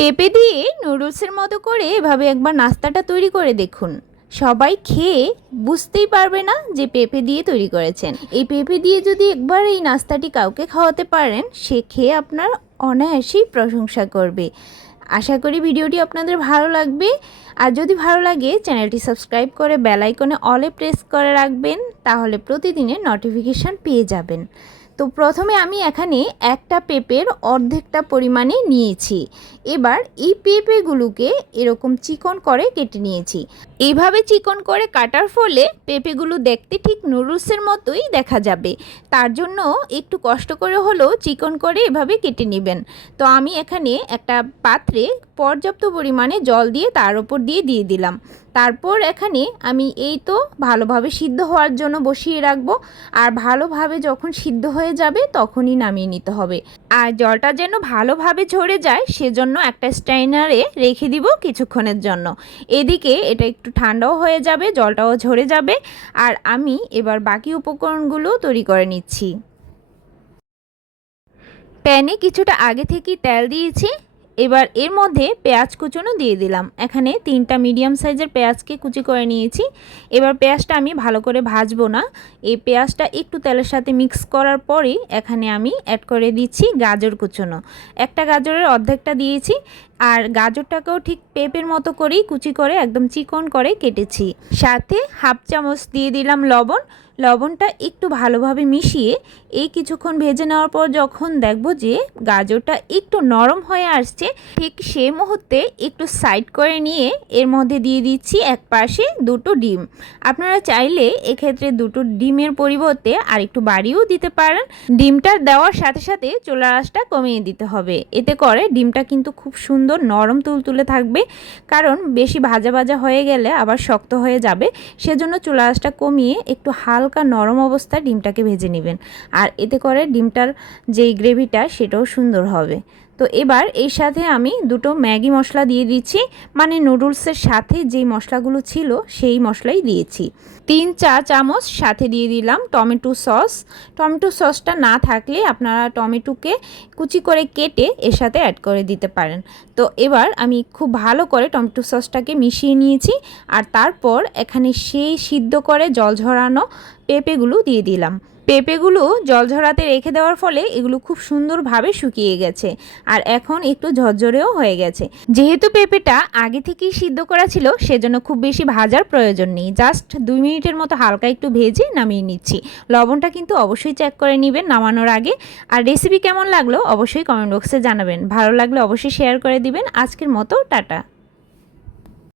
পেঁপে দিয়ে নুডলসের মতো করে এভাবে একবার নাস্তাটা তৈরি করে দেখুন। সবাই খেয়ে বুঝতেই পারবে না যে পেঁপে দিয়ে তৈরি করেছেন। এই পেঁপে দিয়ে যদি একবার এই নাস্তাটি কাউকে খাওয়াতে পারেন, সে খেয়ে আপনার অনায়াসেই প্রশংসা করবে। আশা করি ভিডিওটি আপনাদের ভালো লাগবে। আর যদি ভালো লাগে চ্যানেলটি সাবস্ক্রাইব করে বেল আইকনে অলে প্রেস করে রাখবেন, তাহলে প্রতিদিনের নোটিফিকেশান পেয়ে যাবেন। তো প্রথমে আমি এখানে একটা পেঁপের অর্ধেকটা পরিমাণে নিয়েছি। এবার এই পেঁপেগুলোকে এরকম চিকন করে কেটে নিয়েছি। এইভাবে চিকন করে কাটার ফলে পেঁপেগুলো দেখতে ঠিক নুডলসের মতোই দেখা যাবে। তার জন্য একটু কষ্ট করে হলেও চিকন করে এভাবে কেটে নেবেন। তো আমি এখানে একটা পাত্রে পর্যাপ্ত পরিমাণে জল দিয়ে তার উপর দিয়ে দিলাম। তারপর এখানে আমি এই তো ভালোভাবে সিদ্ধ হওয়ার জন্য বসিয়ে রাখবো। আর ভালোভাবে যখন সিদ্ধ হয়ে যাবে তখনই নামিয়ে নিতে হবে। আর জলটা যেন ভালোভাবে ঝরে যায় সেজন্য একটা স্ট্রেইনারে রেখে দিব কিছুক্ষণের জন্য। এদিকে এটা একটু ঠান্ডাও হয়ে যাবে, জলটাও ঝরে যাবে। আর আমি এবার বাকি উপকরণগুলো তৈরি করে নিচ্ছি। প্যানে কিছুটা আগে থেকেই তেল দিয়েছি। এবার এর মধ্যে পেঁয়াজ কুচনো দিয়ে দিলাম। এখানে 3টা মিডিয়াম সাইজের পেঁয়াজকে কুচি করে নিয়েছি। এবার পেঁয়াজটা আমি ভালো করে ভাজবো না। এই পেঁয়াজটা একটু তেলের সাথে মিক্স করার পরেই এখানে আমি অ্যাড করে দিচ্ছি গাজর কুচনো। একটা গাজরের অর্ধেকটা দিয়েছি। আর গাজরটাকেও ঠিক পেঁপের মতো করেই কুচি করে একদম চিকন করে কেটেছি। সাথে হাফ চামচ দিয়ে দিলাম লবণ। লবণটা একটু ভালোভাবে মিশিয়ে এই কিছুক্ষণ ভেজে নেওয়ার পর যখন দেখব যে গাজরটা একটু নরম হয়ে আসছে, ঠিক সেই মুহূর্তে একটু সাইড করে নিয়ে এর মধ্যে দিয়ে দিচ্ছি এক পাশে 2টো ডিম। আপনারা চাইলে এক্ষেত্রে 2টো ডিমের পরিবর্তে আর একটু বাড়িয়েও দিতে পারেন। ডিমটা দেওয়ার সাথে সাথে চুলার আঁচটা কমিয়ে দিতে হবে। এতে করে ডিমটা কিন্তু খুব সুন্দর নরম তুলতুলে থাকবে। কারণ বেশি ভাজা ভাজা হয়ে গেলে আবার শক্ত হয়ে যাবে। সেজন্য চুলার আঁচটা কমিয়ে একটু হালকা নরম অবস্থায় ডিমটাকে ভেজে নেবেন। আর এতে করে ডিমটার যেই গ্রেভিটা সেটাও সুন্দর হবে। তো এবার এর সাথে আমি 2টো ম্যাগি মশলা দিয়ে দিচ্ছি। মানে নুডলসের সাথে যেই মশলাগুলো ছিল সেই মশলাই দিয়েছি। 3 চা চামচ সাথে দিয়ে দিলাম টমেটো সস। টমেটো সসটা না থাকলে আপনারা টমেটোকে কুচি করে কেটে এর সাথে অ্যাড করে দিতে পারেন। তো এবার আমি খুব ভালো করে টমেটো সসটাকে মিশিয়ে নিয়েছি। আর তারপর এখানে সেই সিদ্ধ করে জল ঝরানো পেঁপেগুলো দিয়ে দিলাম। পেঁপেগুলো জল ঝরাতে রেখে দেওয়ার ফলে এগুলো খুব সুন্দরভাবে শুকিয়ে গেছে। আর এখন একটু ঝরঝরেও হয়ে গেছে। যেহেতু পেঁপেটা আগে থেকেই সিদ্ধ করা ছিল সেজন্য খুব বেশি ভাজার প্রয়োজন নেই। জাস্ট 2 মিনিটের মতো হালকা একটু ভেজে নামিয়ে নিচ্ছি। লবণটা কিন্তু অবশ্যই চেক করে নেবেন নামানোর আগে। আর রেসিপি কেমন লাগলো অবশ্যই কমেন্ট বক্সে জানাবেন। ভালো লাগলে অবশ্যই শেয়ার করে দিবেন। আজকের মতো টাটা।